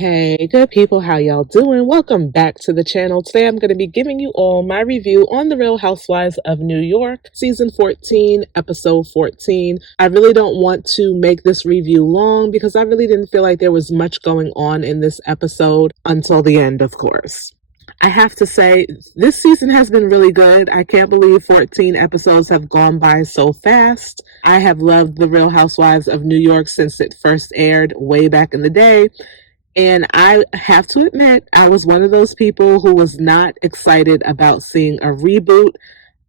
Hey, good people, how y'all doing? Welcome back to the channel. Today I'm going to be giving you all my review on The Real Housewives of New York, season 14, episode 14. I really don't want to make this review long because I really didn't feel like there was much going on in this episode until the end, of course. I have to say, this season has been really good. I can't believe 14 episodes have gone by so fast. I have loved The Real Housewives of New York since it first aired way back in the day. And I have to admit, I was one of those people who was not excited about seeing a reboot.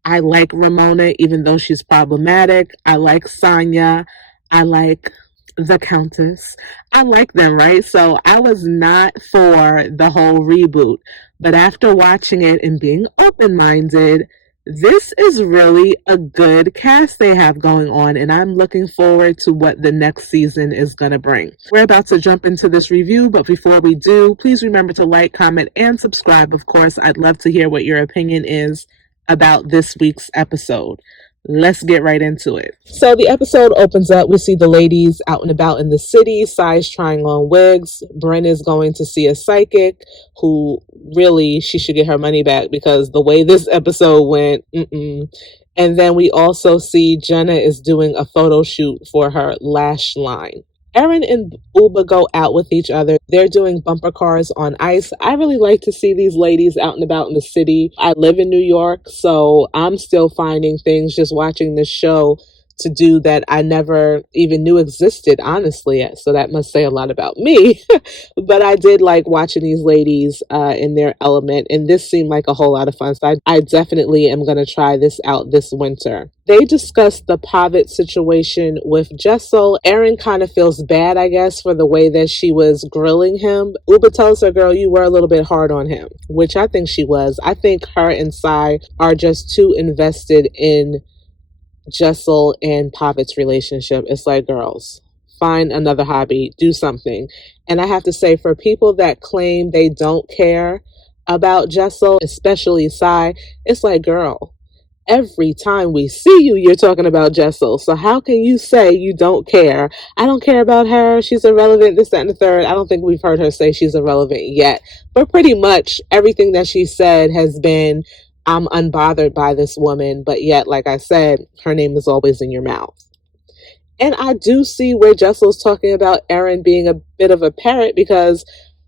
I like Ramona, even though she's problematic. I like Sonia. I like the Countess. I like them, right? So I was not for the whole reboot. But after watching it and being open minded, this is really a good cast they have going on, and I'm looking forward to what the next season is going to bring. We're about to jump into this review, but before we do, please remember to like, comment, and subscribe. Of course, I'd love to hear what your opinion is about this week's episode. Let's get right into it. So the episode opens up. We see the ladies out and about in the city. Sai's trying on wigs. Bren is going to see a psychic who really she should get her money back because the way this episode went, And then we also see Jenna is doing a photo shoot for her lash line. Erin and Uba go out with each other. They're doing bumper cars on ice. I really like to see these ladies out and about in the city. I live in New York, so I'm still finding things just watching this show to do that I never even knew existed, honestly. So that must say a lot about me. But I did like watching these ladies in their element, and this seemed like a whole lot of fun. So I definitely am going to try this out this winter. They discussed the Pavitt situation with Jessel. Erin kind of feels bad, I guess, for the way that she was grilling him. Uba tells her, girl, you were a little bit hard on him, which I think she was. I think her and Sai are just too invested in Jessel and Pavitt's relationship. It's like, girls, find another hobby, do something. And I have to say, for people that claim they don't care about Jessel, especially Sai, it's like, girl, every time we see you, you're talking about Jessel. So how can you say you don't care? I don't care about her. She's irrelevant, this, that, and the third. I don't think we've heard her say she's irrelevant yet. But pretty much everything that she said has been, I'm unbothered by this woman, but yet, like I said, her name is always in your mouth. And I do see where Jessel's talking about Erin being a bit of a parrot, because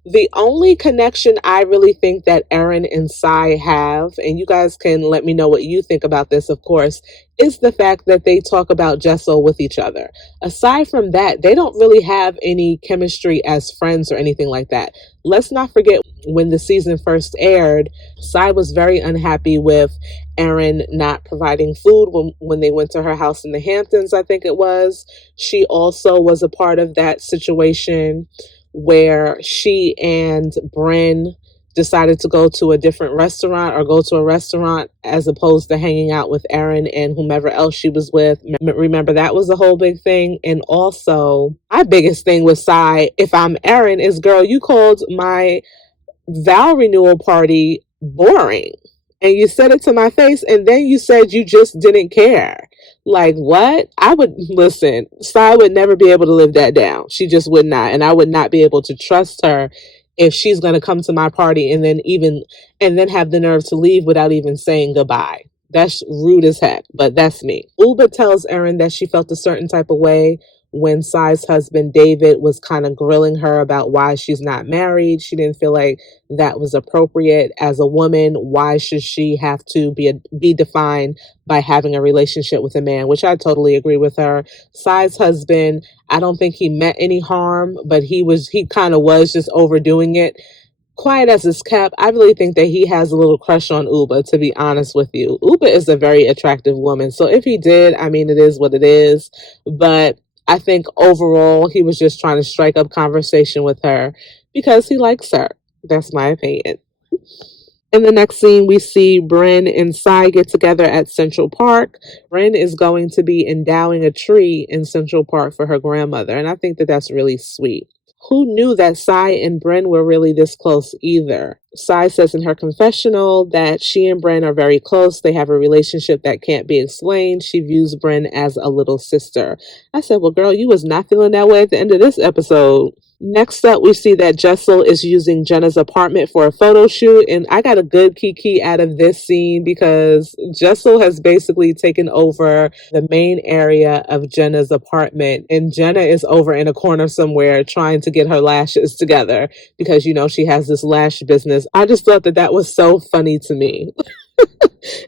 the only connection I really think that Erin and Sai have, and you guys can let me know what you think about this, of course, is the fact that they talk about Jessel with each other. Aside from that, they don't really have any chemistry as friends or anything like that. Let's not forget, when the season first aired, Sai was very unhappy with Erin not providing food when they went to her house in the Hamptons, I think it was. She also was a part of that situation where she and Bren decided to go to a different restaurant, or go to a restaurant as opposed to hanging out with Erin and whomever else she was with. Remember, that was a whole big thing. And also, my biggest thing with Sai, if I'm Erin, is, girl, you called my vow renewal party boring. And you said it to my face, and then you said you just didn't care. Like, what? I would, listen, Sai would never be able to live that down. She just would not. And I would not be able to trust her if she's going to come to my party and then have the nerve to leave without even saying goodbye. That's rude as heck, but that's me. Uba tells Erin that she felt a certain type of way when Sai's husband, David, was kind of grilling her about why she's not married. She didn't feel like that was appropriate. As a woman, why should she have to be defined by having a relationship with a man? Which I totally agree with her. Sai's husband, I don't think he meant any harm, but he kind of was just overdoing it. Quiet as it's kept, I really think that he has a little crush on Uba, to be honest with you. Uba is a very attractive woman. So if he did, I mean, it is what it is. But I think overall, he was just trying to strike up conversation with her because he likes her. That's my opinion. In the next scene, we see Bren and Sai get together at Central Park. Bren is going to be endowing a tree in Central Park for her grandmother, and I think that that's really sweet. Who knew that Sai and Bren were really this close either? Sai says in her confessional that she and Bren are very close. They have a relationship that can't be explained. She views Bren as a little sister. I said, well, girl, you was not feeling that way at the end of this episode. Next up, we see that Jessel is using Jenna's apartment for a photo shoot, and I got a good kiki out of this scene because Jessel has basically taken over the main area of Jenna's apartment, and Jenna is over in a corner somewhere trying to get her lashes together because, she has this lash business. I just thought that that was so funny to me.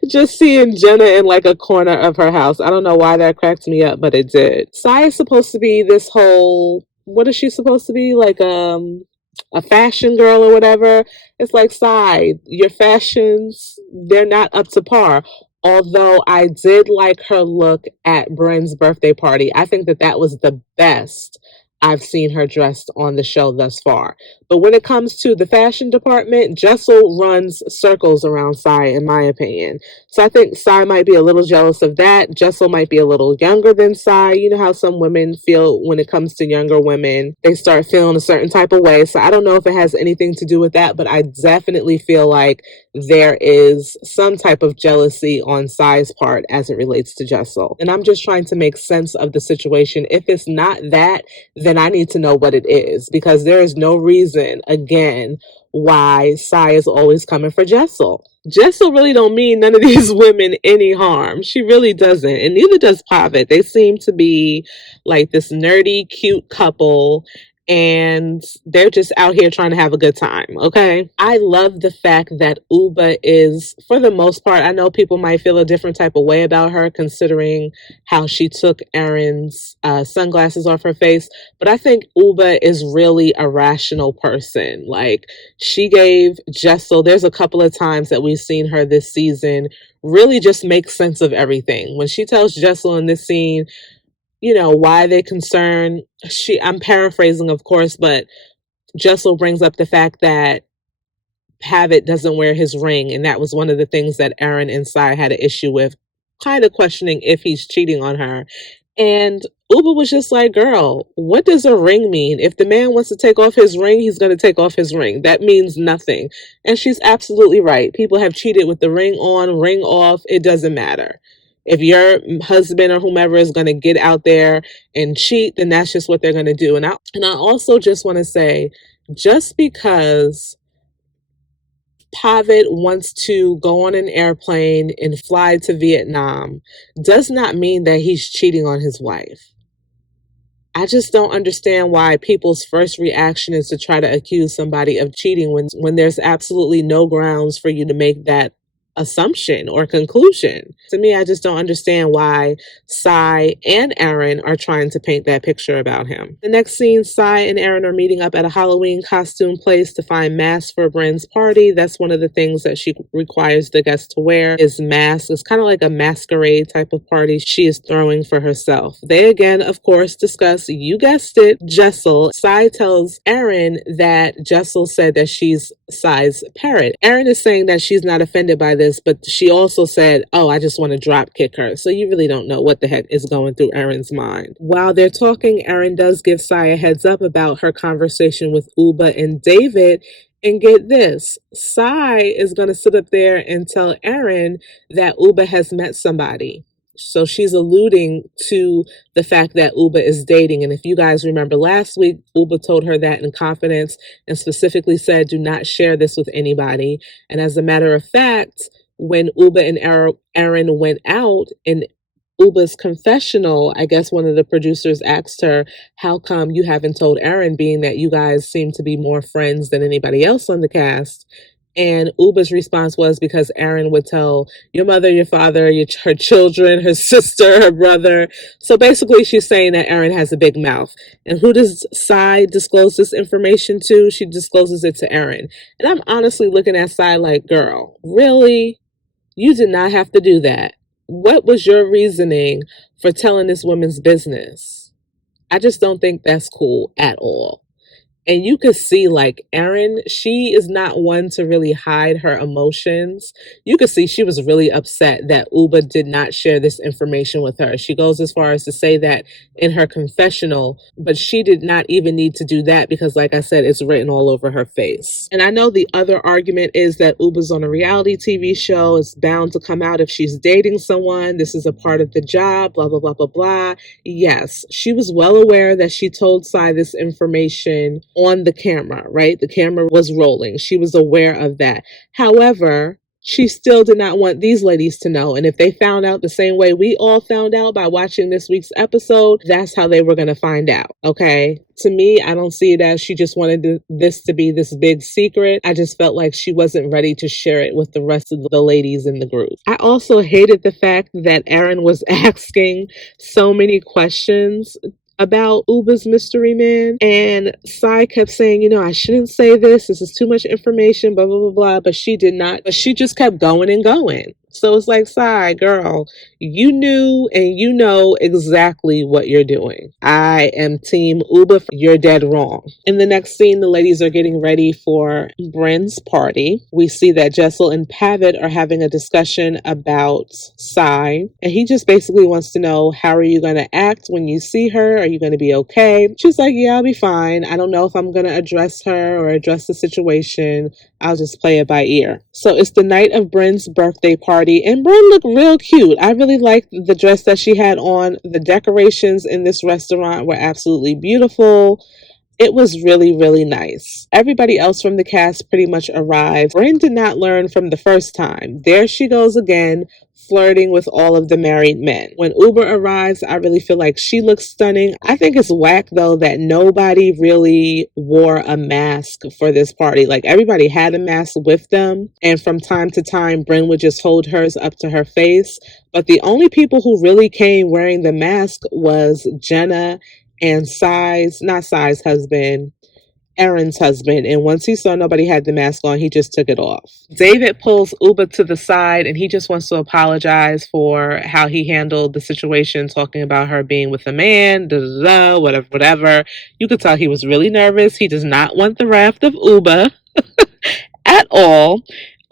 Just seeing Jenna in like a corner of her house. I don't know why that cracked me up, but it did. Sai is supposed to be this whole, what is she supposed to be? Like a fashion girl or whatever. It's like, Sai, your fashions, they're not up to par. Although I did like her look at Bren's birthday party. I think that that was the best I've seen her dressed on the show thus far. But when it comes to the fashion department, Jessel runs circles around Sai, in my opinion. So I think Sai might be a little jealous of that. Jessel might be a little younger than Sai. You know how some women feel when it comes to younger women, they start feeling a certain type of way. So I don't know if it has anything to do with that, but I definitely feel like there is some type of jealousy on Sai's part as it relates to Jessel. And I'm just trying to make sense of the situation. If it's not that, then I need to know what it is because there is no reason, again, why Sai is always coming for Jessel. Jessel really don't mean none of these women any harm. She really doesn't. And neither does Pavitt. They seem to be like this nerdy, cute couple and they're just out here trying to have a good time, okay? I love the fact that Uba is, for the most part, I know people might feel a different type of way about her considering how she took Erin's sunglasses off her face, but I think Uba is really a rational person. Like, she gave Jessel, there's a couple of times that we've seen her this season really just make sense of everything. When she tells Jessel in this scene, why they concern, I'm paraphrasing, of course, but Jessel brings up the fact that Pavitt doesn't wear his ring, and that was one of the things that Erin and Sai had an issue with, kind of questioning if he's cheating on her. And Uba was just like, girl, what does a ring mean? If the man wants to take off his ring, he's going to take off his ring. That means nothing. And she's absolutely right. People have cheated with the ring on, ring off. It doesn't matter. If your husband or whomever is going to get out there and cheat, then that's just what they're going to do. And I also just want to say, just because Pavitt wants to go on an airplane and fly to Vietnam does not mean that he's cheating on his wife. I just don't understand why people's first reaction is to try to accuse somebody of cheating when there's absolutely no grounds for you to make that assumption or conclusion. To me, I just don't understand why Sai and Erin are trying to paint that picture about him. The next scene, Sai and Erin are meeting up at a Halloween costume place to find masks for Bren's party. That's one of the things that she requires the guests to wear is masks. It's kind of like a masquerade type of party she is throwing for herself. They again, of course, discuss, you guessed it, Jessel. Sai tells Erin that Jessel said that she's Sai's parrot. Erin is saying that she's not offended by this, but she also said, oh, I just want to drop kick her. So you really don't know what the heck is going through Erin's mind. While they're talking, Erin does give Sai a heads up about her conversation with Uba and David. And get this, Sai is going to sit up there and tell Erin that Uba has met somebody. So she's alluding to the fact that Uba is dating. And if you guys remember last week, Uba told her that in confidence and specifically said, do not share this with anybody. And as a matter of fact, when Uba and Erin went out in Uba's confessional, I guess one of the producers asked her, how come you haven't told Erin, being that you guys seem to be more friends than anybody else on the cast? And Uba's response was because Erin would tell your mother, your father, her children, her sister, her brother. So basically she's saying that Erin has a big mouth. And who does Sai disclose this information to? She discloses it to Erin. And I'm honestly looking at Sai like, girl, really? You did not have to do that. What was your reasoning for telling this woman's business? I just don't think that's cool at all. And you could see, like, Erin, she is not one to really hide her emotions. You could see she was really upset that Uba did not share this information with her. She goes as far as to say that in her confessional, but she did not even need to do that because, like I said, it's written all over her face. And I know the other argument is that Uba's on a reality TV show. It's bound to come out if she's dating someone. This is a part of the job, blah, blah, blah, blah, blah. Yes, she was well aware that she told Sai this information on the camera, right? The camera was rolling. She was aware of that. However, she still did not want these ladies to know. And if they found out the same way we all found out by watching this week's episode, that's how they were going to find out. Okay. To me, I don't see it as she just wanted this to be this big secret. I just felt like she wasn't ready to share it with the rest of the ladies in the group. I also hated the fact that Erin was asking so many questions about Uba's mystery man. And Sai kept saying, I shouldn't say this. This is too much information, blah, blah, blah, blah. But she did not. But she just kept going and going. So it's like, Sai, girl, you knew and you know exactly what you're doing. I am Team Uba. You're dead wrong. In the next scene, the ladies are getting ready for Bryn's party. We see that Jessel and Pavitt are having a discussion about Sai. And he just basically wants to know, how are you going to act when you see her? Are you going to be okay? She's like, yeah, I'll be fine. I don't know if I'm going to address her or address the situation. I'll just play it by ear. So it's the night of Bryn's birthday party, and Bryn looked real cute. I really liked the dress that she had on. The decorations in this restaurant were absolutely beautiful. It was really, really nice. Everybody else from the cast pretty much arrived. Bryn did not learn from the first time. There she goes again, flirting with all of the married men. When Uba arrives, I really feel like she looks stunning. I think it's whack, though, that nobody really wore a mask for this party. Like, everybody had a mask with them, and from time to time, Bryn would just hold hers up to her face. But the only people who really came wearing the mask was Jenna and not Sai's husband, Erin's husband. And once he saw nobody had the mask on, he just took it off. David pulls Uba to the side and he just wants to apologize for how he handled the situation, talking about her being with a man, whatever, whatever. You could tell he was really nervous. He does not want the wrath of Uba at all.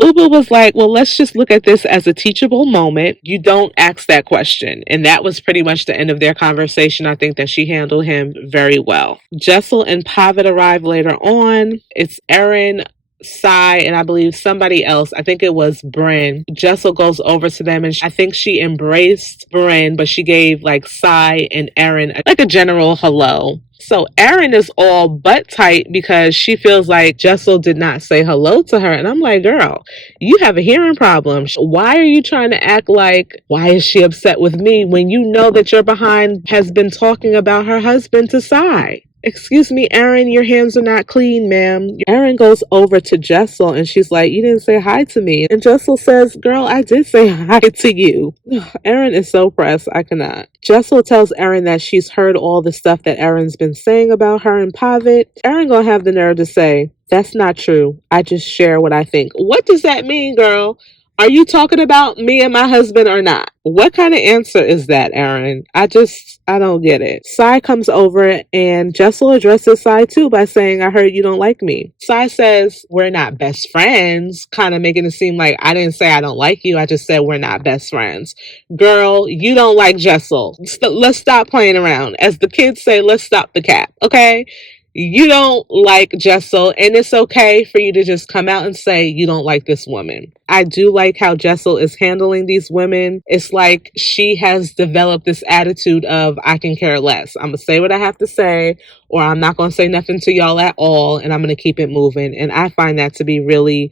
Uba was like, well, let's just look at this as a teachable moment. You don't ask that question. And that was pretty much the end of their conversation. I think that she handled him very well. Jessel and Pavitt arrive later on. It's Erin, Sai, and I believe somebody else. I think it was Bryn. Jessel goes over to them and I think she embraced Bryn, but she gave like Sai and Erin like a general hello. So Erin is all butt tight because she feels like Jessel did not say hello to her. And I'm like, girl, you have a hearing problem. Why are you trying to act like, why is she upset with me when you know that your behind has been talking about her husband to Sai? Excuse me, Erin, your hands are not clean, ma'am. Erin goes over to Jessel and she's like, you didn't say hi to me. And Jessel says, girl, I did say hi to you. Erin is so pressed. I cannot. Jessel tells Erin that she's heard all the stuff that Erin's been saying about her and Pavitt. Erin gonna have the nerve to say, that's not true. I just share what I think. What does that mean, girl? Are you talking about me and my husband or not? What kind of answer is that, Erin? I don't get it. Sai comes over and Jessel addresses Sai too by saying, I heard you don't like me. Sai says, we're not best friends, kind of making it seem like I didn't say I don't like you. I just said we're not best friends. Girl, you don't like Jessel. Let's stop playing around. As the kids say, let's stop the cap, okay? You don't like Jessel, and it's okay for you to just come out and say you don't like this woman. I do like how Jessel is handling these women. It's like she has developed this attitude of, I can care less. I'm going to say what I have to say, or I'm not going to say nothing to y'all at all, and I'm going to keep it moving. And I find that to be really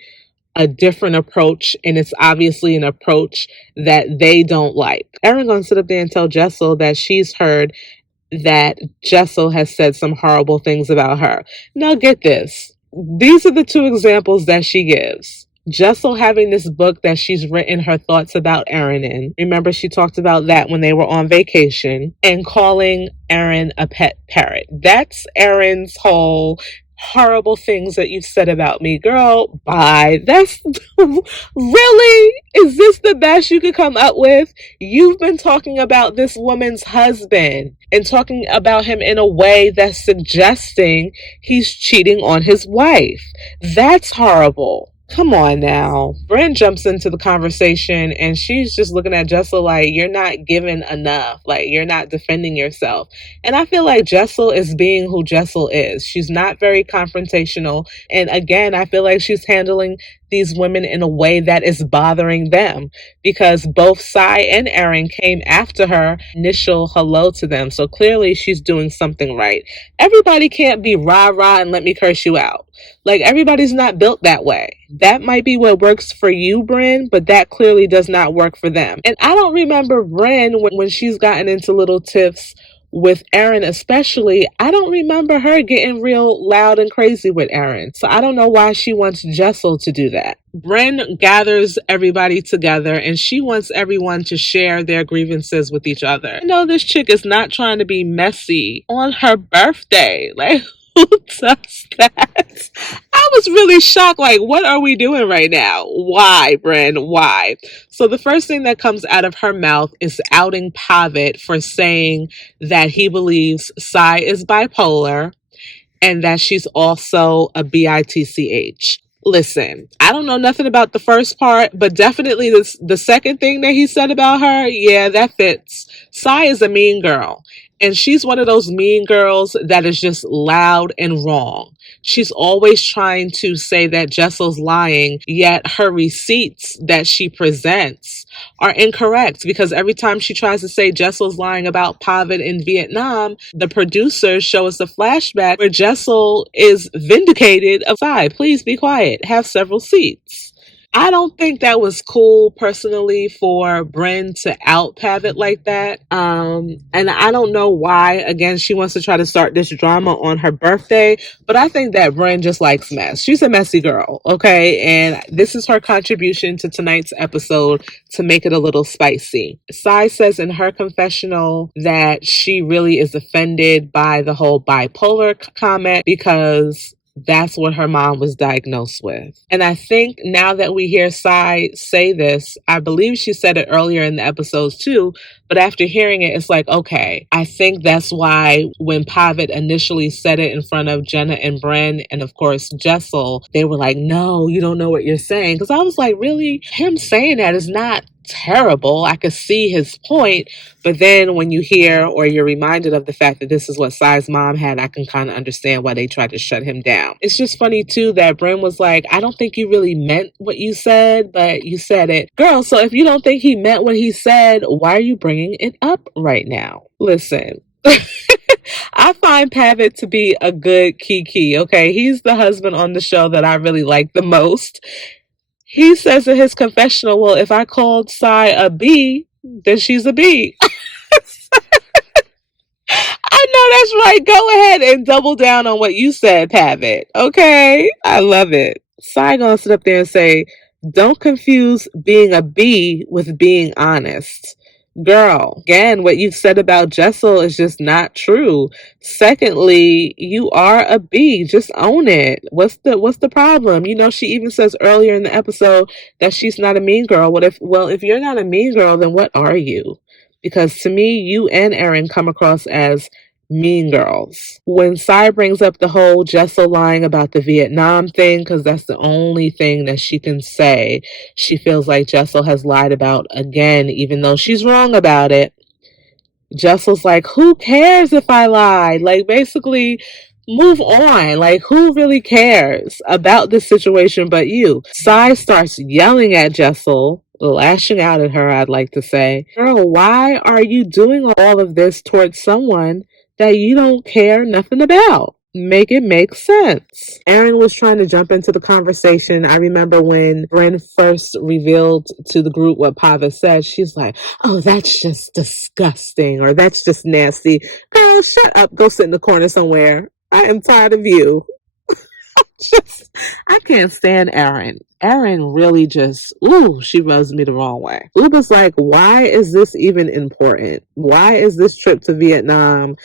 a different approach, and it's obviously an approach that they don't like. Erin going to sit up there and tell Jessel that she's heard that Jessel has said some horrible things about her. Now get this. These are the two examples that she gives. Jessel having this book that she's written her thoughts about Erin in. Remember, she talked about that when they were on vacation. And calling Erin a pet parrot. That's Erin's whole horrible things that you've said about me. Girl, bye. That's really? Is this the best you could come up with? You've been talking about this woman's husband and talking about him in a way that's suggesting he's cheating on his wife. That's horrible. Come on now. Bryn jumps into the conversation and she's just looking at Jessel like, you're not giving enough. Like, you're not defending yourself. And I feel like Jessel is being who Jessel is. She's not very confrontational. And again, I feel like she's handling these women in a way that is bothering them because both Sai and Aaron came after her initial hello to them. So clearly she's doing something right. Everybody can't be rah-rah and let me curse you out. Like, everybody's not built that way. That might be what works for you, Bryn, but that clearly does not work for them. And I don't remember Bryn when she's gotten into little tiffs with Aaron especially. I don't remember her getting real loud and crazy with Aaron. So I don't know why she wants Jessel to do that. Bryn gathers everybody together and she wants everyone to share their grievances with each other. I know this chick is not trying to be messy on her birthday. Like, who does that? I was really shocked. Like, what are we doing right now? Why, Bryn? Why? So the first thing that comes out of her mouth is outing Pavitt for saying that he believes Sai is bipolar and that she's also a bitch. Listen, I don't know nothing about the first part, but definitely the second thing that he said about her, yeah, that fits. Sai is a mean girl, and she's one of those mean girls that is just loud and wrong. She's always trying to say that Jessel's lying, yet her receipts that she presents are incorrect because every time she tries to say Jessel's lying about Pavitt in Vietnam, the producers show us a flashback where Jessel is vindicated of Sai. Please be quiet. Have several seats. I don't think that was cool personally for Bryn to out Pavitt like that. And I don't know why, again, she wants to try to start this drama on her birthday, but I think that Bryn just likes mess. She's a messy girl, okay? And this is her contribution to tonight's episode to make it a little spicy. Sai says in her confessional that she really is offended by the whole bipolar comment because that's what her mom was diagnosed with. And I think now that we hear Sai say this, I believe she said it earlier in the episodes too, but after hearing it, it's like, okay, I think that's why when Pavitt initially said it in front of Jenna and Bryn, and of course Jessel, they were like, no, you don't know what you're saying. Because I was like, really? Him saying that is not terrible. I could see his point, but then when you hear or you're reminded of the fact that this is what Sai's mom had, I can kind of understand why they tried to shut him down. It's just funny too that Bryn was like, I don't think you really meant what you said, but you said it. Girl, so if you don't think he meant what he said, why are you bringing it up right now? Listen. I find Pavitt to be a good Kiki, okay? He's the husband on the show that I really like the most. He says in his confessional, well, if I called Sai a B, then she's a B. I know that's right. Go ahead and double down on what you said, Pavitt. Okay? I love it. Sai gonna sit up there and say, don't confuse being a B with being honest. Girl, again, what you've said about Jessel is just not true. Secondly, you are a B. Just own it. What's the problem? You know, she even says earlier in the episode that she's not a mean girl. If you're not a mean girl, then what are you? Because to me, you and Aaron come across as mean girls. When Sai brings up the whole Jessel lying about the Vietnam thing, because that's the only thing that she can say, she feels like Jessel has lied about again, even though she's wrong about it. Jessel's like, who cares if I lied? Like, basically, move on. Like, who really cares about this situation but you? Sai starts yelling at Jessel, lashing out at her, I'd like to say. Girl, why are you doing all of this towards someone that you don't care nothing about? Make it make sense. Aaron was trying to jump into the conversation. I remember when Bryn first revealed to the group what Pavitt said, she's like, oh, that's just disgusting, or that's just nasty. Girl, shut up. Go sit in the corner somewhere. I am tired of you. I can't stand Aaron. Aaron really just, she rubs me the wrong way. Uba's like, why is this even important? Why is this trip to Vietnam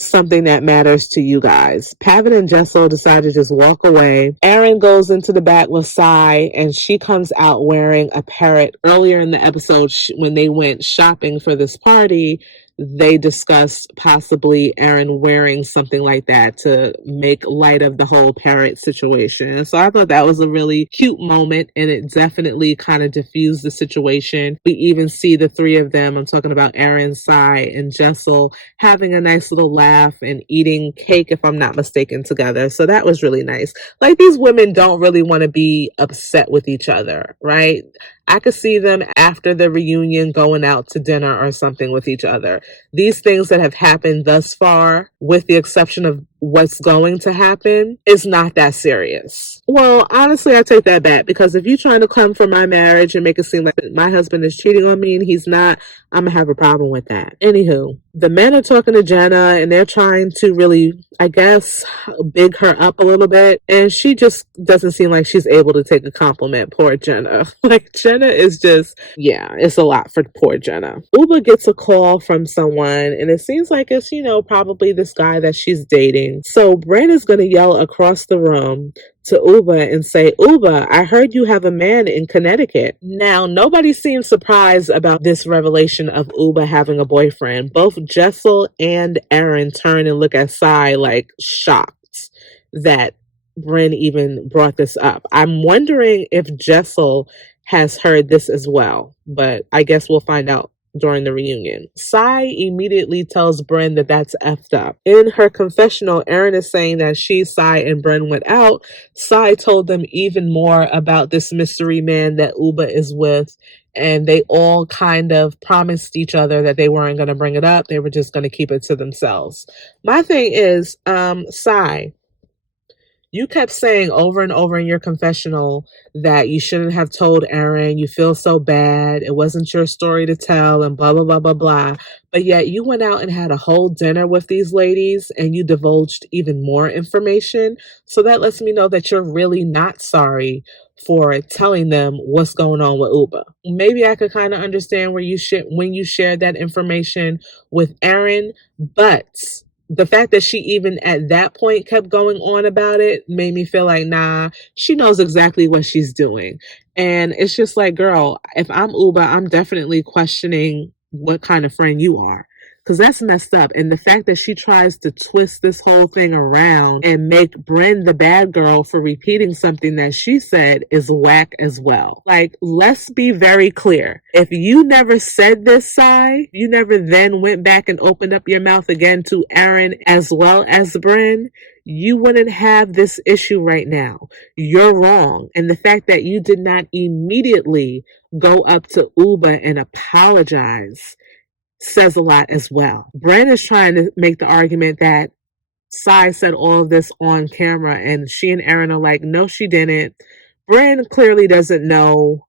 something that matters to you guys. Pavitt and Jessel decide to just walk away. Erin goes into the back with Sai, and she comes out wearing a parrot. Earlier in the episode, when they went shopping for this party, they discussed possibly Erin wearing something like that to make light of the whole parrot situation. And so I thought that was a really cute moment, and it definitely kind of diffused the situation. We even see the three of them, I'm talking about Erin, Sai, and Jessel, having a nice little laugh and eating cake, if I'm not mistaken, together. So that was really nice. Like, these women don't really want to be upset with each other, right? I could see them after the reunion going out to dinner or something with each other. These things that have happened thus far, with the exception of what's going to happen, is not that serious. Well, honestly, I take that back, because if you're trying to come for my marriage and make it seem like my husband is cheating on me and he's not, I'm gonna have a problem with that. Anywho, the men are talking to Jenna and they're trying to really, I guess, big her up a little bit, and she just doesn't seem like she's able to take a compliment. Poor Jenna. Like, Jenna is just, yeah, it's a lot for poor Jenna. Uba gets a call from someone, and it seems like it's, probably this guy that she's dating. So Brent is gonna yell across the room to Uba and say, Uba, I heard you have a man in Connecticut. Now, nobody seems surprised about this revelation of Uba having a boyfriend. Both Jessel and Erin turn and look at Sai like shocked that Bryn even brought this up. I'm wondering if Jessel has heard this as well, but I guess we'll find out during the reunion. Sai immediately tells Bryn that that's effed up. In her confessional, Erin is saying that she, Sai, and Bryn went out. Sai told them even more about this mystery man that Uba is with, and they all kind of promised each other that they weren't going to bring it up. They were just going to keep it to themselves. My thing is, Sai, you kept saying over and over in your confessional that you shouldn't have told Erin. You feel so bad. It wasn't your story to tell, and blah, blah, blah, blah, blah. But yet you went out and had a whole dinner with these ladies and you divulged even more information. So that lets me know that you're really not sorry for telling them what's going on with Uba. Maybe I could kind of understand where when you shared that information with Erin, but the fact that she even at that point kept going on about it made me feel like, nah, she knows exactly what she's doing. And it's just like, girl, if I'm Uba, I'm definitely questioning what kind of friend you are. Because that's messed up. And the fact that she tries to twist this whole thing around and make Bryn the bad girl for repeating something that she said is whack as well. Like, let's be very clear. If you never said this, Sai, you never then went back and opened up your mouth again to Erin as well as Bryn, you wouldn't have this issue right now. You're wrong. And the fact that you did not immediately go up to Uba and apologize says a lot as well. Brent is trying to make the argument that Sai said all of this on camera, and she and Erin are like, no, she didn't. Brent clearly doesn't know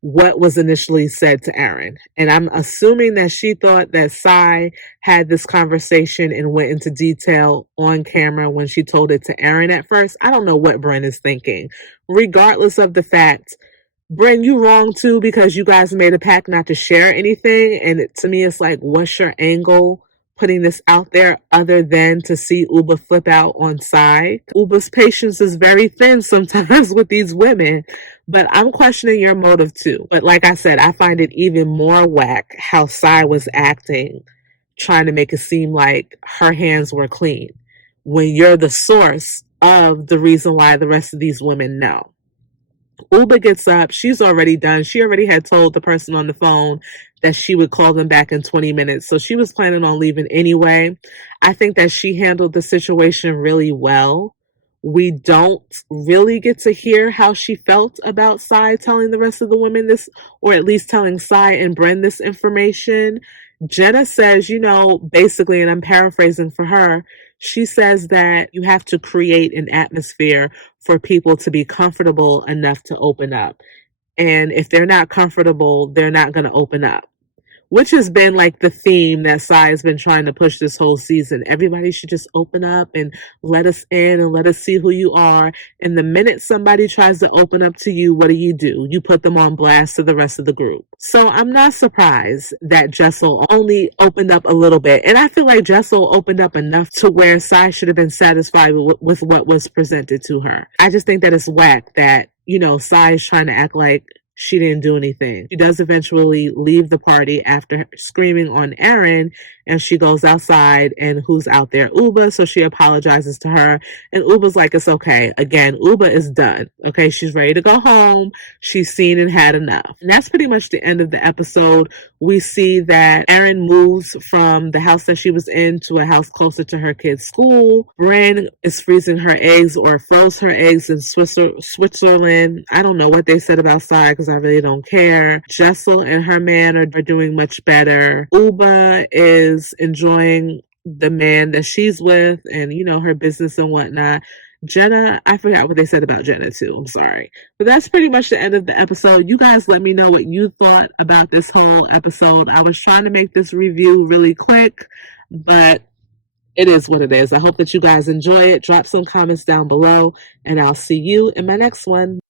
what was initially said to Erin. And I'm assuming that she thought that Sai had this conversation and went into detail on camera when she told it to Erin at first. I don't know what Brent is thinking. Regardless of the fact, Brent, you wrong too, because you guys made a pact not to share anything. And to me, it's like, what's your angle putting this out there other than to see Uba flip out on Sai? Uba's patience is very thin sometimes with these women, but I'm questioning your motive too. But like I said, I find it even more whack how Sai was acting, trying to make it seem like her hands were clean when you're the source of the reason why the rest of these women know. Uba gets up. She's already done. She already had told the person on the phone that she would call them back in 20 minutes. So she was planning on leaving anyway. I think that she handled the situation really well. We don't really get to hear how she felt about Sai telling the rest of the women this, or at least telling Sai and Bren this information. Jenna says, basically, and I'm paraphrasing for her, she says that you have to create an atmosphere for people to be comfortable enough to open up. And if they're not comfortable, they're not going to open up. which has been like the theme that Sai has been trying to push this whole season. Everybody should just open up and let us in and let us see who you are. And the minute somebody tries to open up to you, what do? You put them on blast to the rest of the group. So I'm not surprised that Jessel only opened up a little bit. And I feel like Jessel opened up enough to where Sai should have been satisfied with what was presented to her. I just think that it's whack that, Sai is trying to act like she didn't do anything. She does eventually leave the party after screaming on Erin, and she goes outside, and who's out there? Uba. So she apologizes to her, and Uba's like, it's okay. Again, Uba is done. Okay, she's ready to go home. She's seen and had enough. And that's pretty much the end of the episode. We see that Erin moves from the house that she was in to a house closer to her kid's school. Brynn is freezing her eggs, or froze her eggs in Switzerland. I don't know what they said about Sai because I really don't care. Jessel and her man are doing much better. Uba is enjoying the man that she's with and, her business and whatnot. Jenna, I forgot what they said about Jenna too. I'm sorry. But that's pretty much the end of the episode. You guys let me know what you thought about this whole episode. I was trying to make this review really quick, but it is what it is. I hope that you guys enjoy it. Drop some comments down below, and I'll see you in my next one.